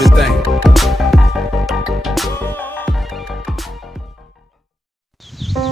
everything.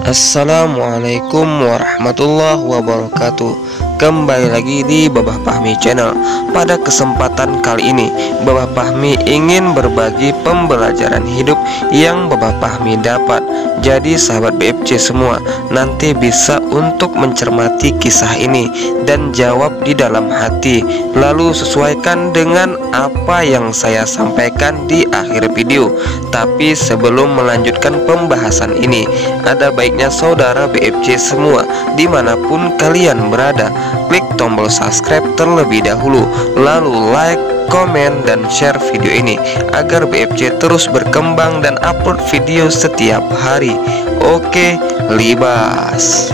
Assalamualaikum warahmatullahi wabarakatuh. Kembali lagi di Babah Fahmi Channel. Pada kesempatan kali ini Babah Fahmi ingin berbagi pembelajaran hidup yang Babah Fahmi dapat. Jadi sahabat BFC semua nanti bisa untuk mencermati kisah ini dan jawab di dalam hati, lalu sesuaikan dengan apa yang saya sampaikan di akhir video. Tapi sebelum melanjutkan pembahasan ini, ada baiknya saudara BFC semua dimanapun kalian berada, klik tombol subscribe terlebih dahulu, lalu like, komen, dan share video ini agar BFC terus berkembang dan upload video setiap hari. Oke, libas.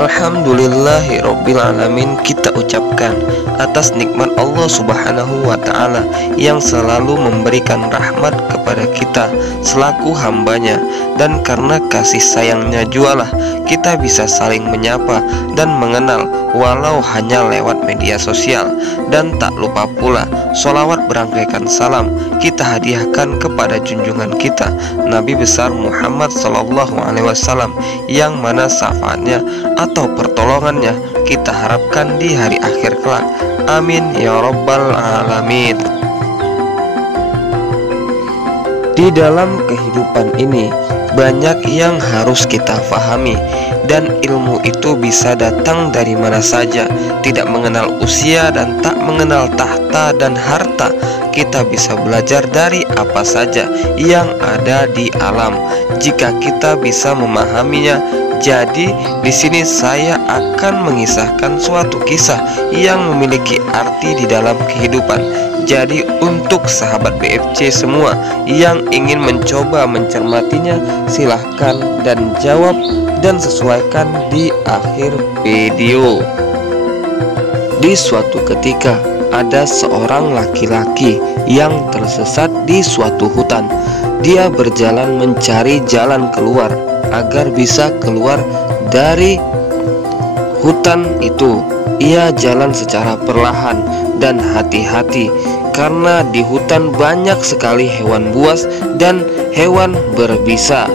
Alhamdulillahirobbilalamin, kita ucapkan atas nikmat Allah subhanahu wa ta'ala yang selalu memberikan rahmat kepada kita selaku hambanya. Dan karena kasih sayangnya jualah kita bisa saling menyapa dan mengenal walau hanya lewat media sosial. Dan tak lupa pula sholawat berangkaikan salam kita hadiahkan kepada junjungan kita Nabi besar Muhammad SAW, yang mana syafaatnya atau pertolongannya kita harapkan di hari akhir kelak. Amin ya rabbal alamin. Di dalam kehidupan ini banyak yang harus kita pahami, dan ilmu itu bisa datang dari mana saja, tidak mengenal usia dan tak mengenal tahta dan harta. Kita bisa belajar dari apa saja yang ada di alam jika kita bisa memahaminya. Jadi di sini saya akan mengisahkan suatu kisah yang memiliki arti di dalam kehidupan. Jadi untuk sahabat BFC semua yang ingin mencoba mencermatinya, silahkan dan jawab dan sesuaikan di akhir video. Di suatu ketika ada seorang laki-laki yang tersesat di suatu hutan. Dia berjalan mencari jalan keluar agar bisa keluar dari hutan itu. Ia jalan secara perlahan dan hati-hati karena di hutan banyak sekali hewan buas dan hewan berbisa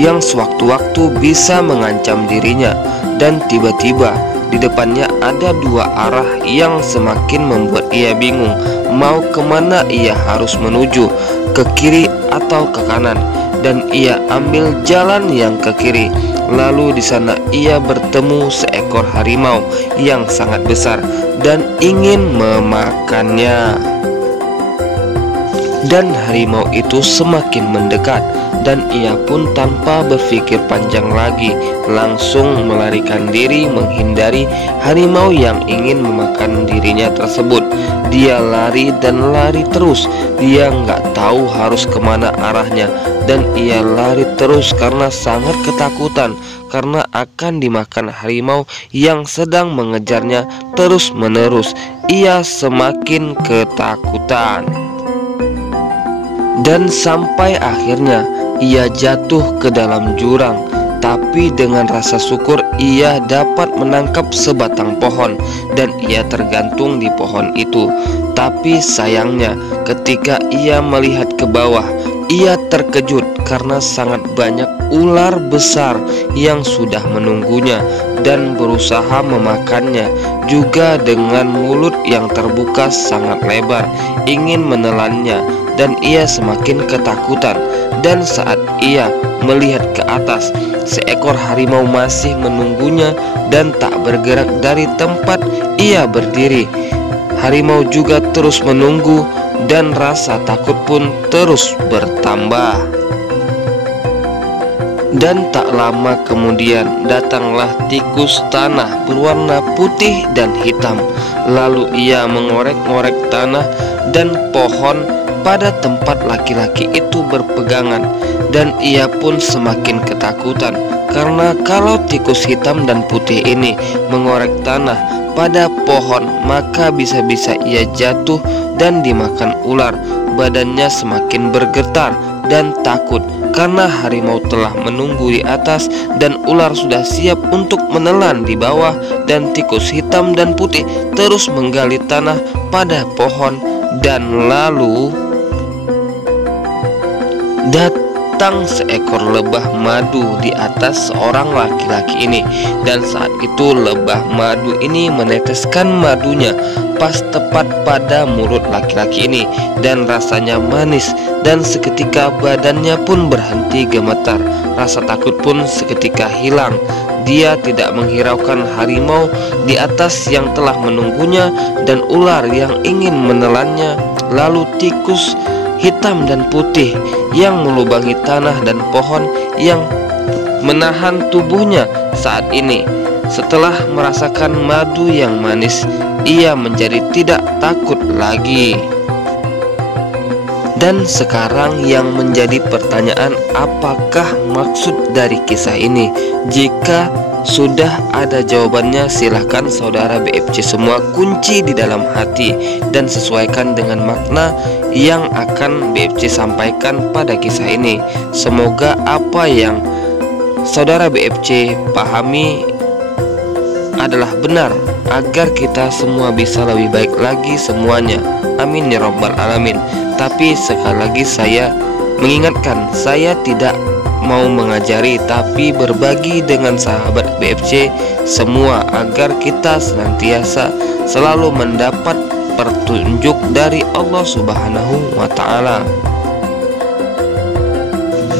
yang sewaktu-waktu bisa mengancam dirinya. Dan tiba-tiba di depannya ada dua arah yang semakin membuat ia bingung mau kemana ia harus menuju, ke kiri atau ke kanan. Dan ia ambil jalan yang ke kiri. Lalu di sana ia bertemu seekor harimau yang sangat besar dan ingin memakannya. Dan harimau itu semakin mendekat, dan ia pun tanpa berpikir panjang lagi langsung melarikan diri menghindari harimau yang ingin memakan dirinya tersebut. Dia lari dan lari terus, dia nggak tahu harus kemana arahnya, dan ia lari terus karena sangat ketakutan karena akan dimakan harimau yang sedang mengejarnya terus menerus. Ia semakin ketakutan dan sampai akhirnya ia jatuh ke dalam jurang. Tapi dengan rasa syukur ia dapat menangkap sebatang pohon dan ia tergantung di pohon itu. Tapi sayangnya ketika ia melihat ke bawah, ia terkejut karena sangat banyak ular besar yang sudah menunggunya dan berusaha memakannya, juga dengan mulut yang terbuka sangat lebar ingin menelannya. Dan ia semakin ketakutan. Dan saat ia melihat ke atas, seekor harimau masih menunggunya dan tak bergerak dari tempat ia berdiri. Harimau juga terus menunggu dan rasa takut pun terus bertambah. Dan tak lama kemudian datanglah tikus tanah berwarna putih dan hitam. Lalu ia mengorek-ngorek tanah dan pohon pada tempat laki-laki itu berpegangan. Dan ia pun semakin ketakutan karena kalau tikus hitam dan putih ini mengorek tanah, pada pohon, maka bisa-bisa ia jatuh dan dimakan ular. Badannya semakin bergetar dan takut karena harimau telah menunggu di atas dan ular sudah siap untuk menelan di bawah, dan tikus hitam dan putih terus menggali tanah pada pohon. Dan lalu datang seekor lebah madu di atas seorang laki-laki ini, dan saat itu lebah madu ini meneteskan madunya pas tepat pada mulut laki-laki ini, dan rasanya manis, dan seketika badannya pun berhenti gemetar. Rasa takut pun seketika hilang. Dia tidak menghiraukan harimau di atas yang telah menunggunya dan ular yang ingin menelannya, lalu tikus hitam dan putih yang melubangi tanah dan pohon yang menahan tubuhnya. Saat ini, setelah merasakan madu yang manis, ia menjadi tidak takut lagi. Dan sekarang yang menjadi pertanyaan, apakah maksud dari kisah ini? Jika sudah ada jawabannya, silahkan saudara BFC semua kunci di dalam hati dan sesuaikan dengan makna yang akan BFC sampaikan pada kisah ini. Semoga apa yang saudara BFC pahami adalah benar, agar kita semua bisa lebih baik lagi semuanya. Amin ya rabbal alamin. Tapi sekali lagi saya mengingatkan, saya tidak mau mengajari, tapi berbagi dengan sahabat BFC semua agar kita senantiasa selalu mendapat petunjuk dari Allah Subhanahu wa ta'ala.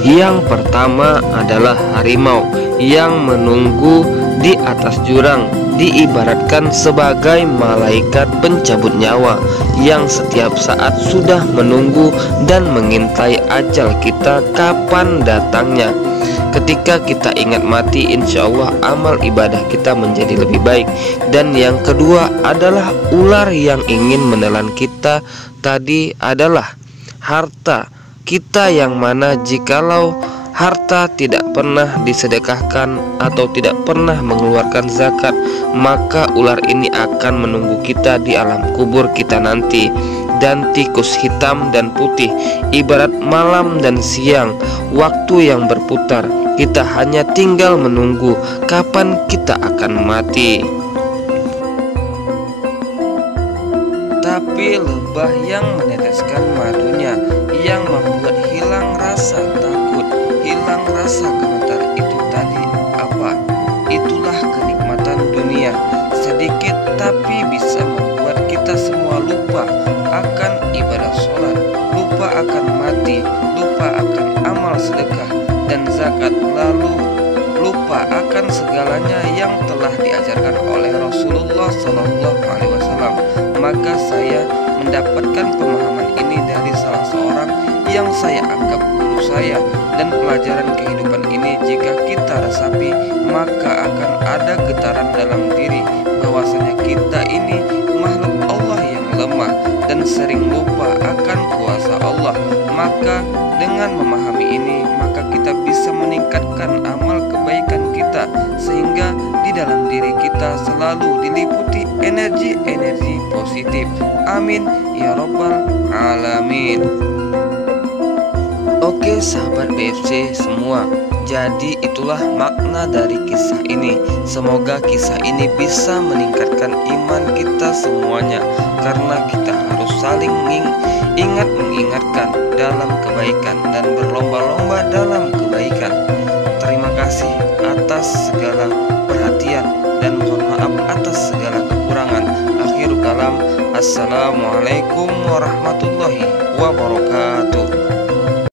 Yang pertama adalah harimau yang menunggu di atas jurang, diibaratkan sebagai malaikat pencabut nyawa yang setiap saat sudah menunggu dan mengintai ajal kita kapan datangnya. Ketika kita ingat mati, insya Allah amal ibadah kita menjadi lebih baik. Dan yang kedua adalah ular yang ingin menelan kita. Tadi adalah harta kita, yang mana jikalau harta tidak pernah disedekahkan atau tidak pernah mengeluarkan zakat, maka ular ini akan menunggu kita di alam kubur kita nanti. Dan tikus hitam dan putih ibarat malam dan siang, waktu yang berputar. Kita hanya tinggal menunggu kapan kita akan mati. Tapi lebah yang meneteskan madunya, yang membuat hilang rasa takut, hilang rasa gemetar, itu tadi apa? Itulah kenikmatan dunia. Sedikit tapi bisa membuat kita semua lupa akan ibadah sholat, lupa akan mati, lupa akan amal sedekah dan zakat, lalu lupa akan segalanya yang telah diajarkan oleh Rasulullah SAW. Maka saya mendapatkan pemahaman ini dari salah seorang yang saya anggap guru saya, dan pelajaran kehidupan ini jika kita resapi, maka akan ada getaran dalam diri bahwasanya kita ini makhluk Allah yang lemah dan sering lupa akan kuasa Allah. Maka dengan memahami ini, maka kita bisa meningkatkan amal kebaikan kita, sehingga di dalam diri kita selalu diliputi energi-energi positif. Amin ya rabbal alamin. Oke sahabat BFC semua, jadi itulah makna dari kisah ini. Semoga kisah ini bisa meningkatkan iman kita semuanya, karena kita harus saling mengingatkan dalam kebaikan dan berlomba-lomba dalam kebaikan. Terima kasih atas segala perhatian dan mohon maaf atas segala kekurangan. Akhirul kalam, assalamualaikum warahmatullahi wabarakatuh.